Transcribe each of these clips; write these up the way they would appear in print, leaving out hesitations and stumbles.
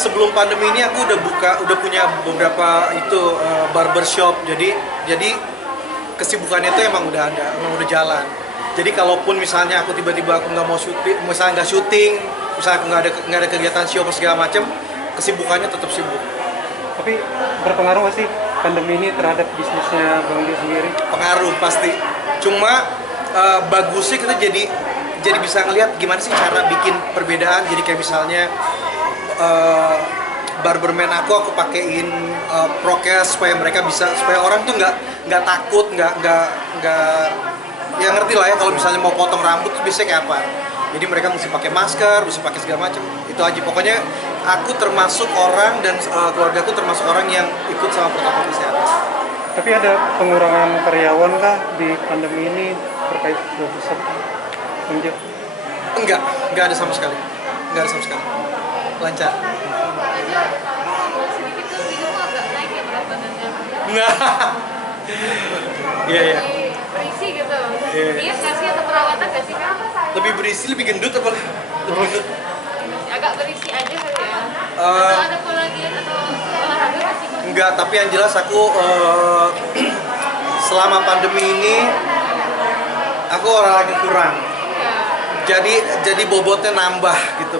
sebelum pandemi ini aku udah punya beberapa itu barbershop. Jadi kesibukannya itu emang udah ada, emang udah jalan. Jadi kalaupun misalnya aku tiba-tiba aku nggak mau syuting, misalnya nggak syuting, misalnya aku nggak ada kegiatan show apa segala macem, kesibukannya tetap sibuk. Tapi berpengaruh nggak sih pandemi ini terhadap bisnisnya Bang Jo sendiri? Pengaruh pasti. Cuma bagusnya kita jadi bisa ngelihat gimana sih cara bikin perbedaan. Jadi kayak misalnya barberman aku pakein prokes supaya mereka bisa, supaya orang tuh nggak takut, nggak ya ngerti lah ya kalau misalnya mau potong rambut tuh biasanya kayak apa. Jadi mereka mesti pakai masker, mesti pakai segala macam. Itu aja. Pokoknya aku termasuk orang dan keluargaku termasuk orang yang ikut sama protokol kesehatan. Tapi ada pengurangan karyawan kah di pandemi ini terkait besar Bang Jo? Enggak ada sama sekali. Enggak ada sama sekali. Lancar. Sedikit tuh di rumah agak naik ya berat badannya. Nah. Iya. Berisi gitu. Iya. Iya nggak sih atau perawatan nggak sih Kak? Lebih berisi, lebih gendut apa? Lebih gendut. Agak berisi aja kali ya. Eh, Atau ada kolagen atau olahraga nggak sih? Enggak, tapi yang jelas aku selama pandemi ini aku olahraga kurang. Jadi bobotnya nambah gitu,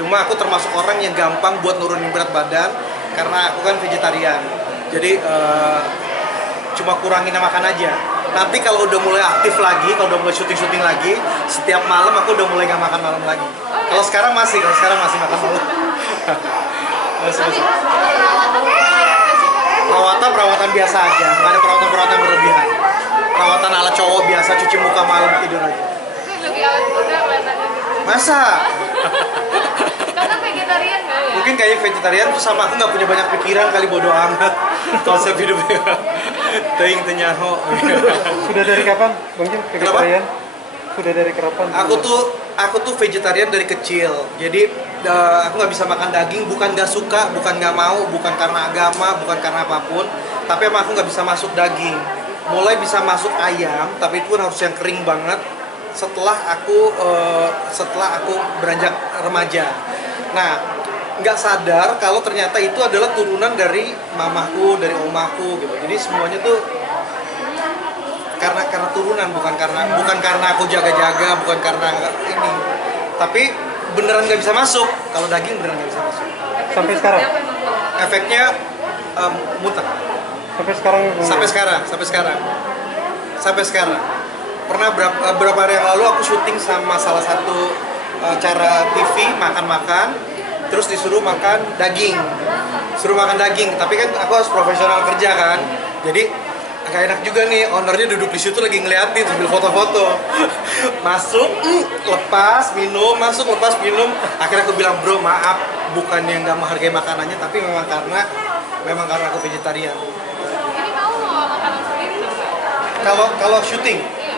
Cuma aku termasuk orang yang gampang buat nurunin berat badan karena aku kan vegetarian. Jadi cuma kurangin makan aja. Nanti kalau udah mulai aktif lagi, kalau udah mulai syuting lagi, setiap malam aku udah mulai gak makan malam lagi. Kalau sekarang masih makan malam. Tapi Perawatan biasa aja, nggak ada perawatan berlebihan. Perawatan ala cowok biasa, cuci muka malam, tidur aja. Tapi lebih awet muda kelihatannya gitu. Masa? Karena vegetarian nggak ya? Mungkin kayak vegetarian tuh sama aku nggak punya banyak pikiran kali, bodo amat. Konsep hidupnya teing tenyaho. Sudah dari kapan Bang Jo vegetarian? Sudah dari kapan? Aku tuh vegetarian dari kecil. Jadi aku nggak bisa makan daging, bukan nggak suka, bukan nggak mau, bukan karena agama, bukan karena apapun. Tapi emang aku nggak bisa masuk daging. Mulai bisa masuk ayam, tapi itu pun harus yang kering banget. Setelah aku beranjak remaja. Nah, nggak sadar kalau ternyata itu adalah turunan dari mamaku, dari omaku gitu. Jadi semuanya tuh karena turunan, bukan karena aku jaga-jaga, bukan karena ini. Tapi beneran nggak bisa masuk. Kalau daging beneran nggak bisa masuk. Sampai sekarang? Efeknya muter. Sampai sekarang? Sampai sekarang. Pernah berapa hari yang lalu aku syuting sama salah satu acara TV makan-makan, terus disuruh makan daging. Tapi kan aku harus profesional kerja kan. Jadi agak enak juga nih, ownernya duduk di situ lagi ngeliatin sambil foto-foto. Masuk, lepas, minum, masuk, lepas, minum. Akhirnya aku bilang, bro maaf, bukannya nggak menghargai makanannya, tapi memang karena aku vegetarian. Jadi kamu mau makanan sendiri dong Kak?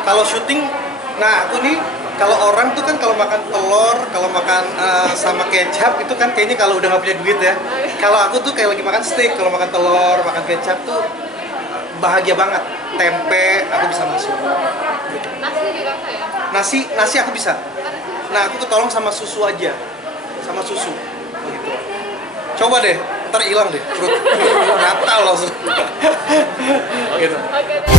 Kalau syuting, nah aku nih kalau orang tuh kan kalau makan telur, kalau makan sama kecap itu kan kayaknya kalau udah nggak punya duit ya. Kalau aku tuh kayak lagi makan steak, kalau makan telur, makan kecap tuh bahagia banget. Tempe aku bisa masuk. Nasi juga Kak ya? Nasi aku bisa. Nah aku ketolong sama susu aja, begitu. Coba deh, ntar hilang deh perut, gatal langsung. Gitu. Oke deh.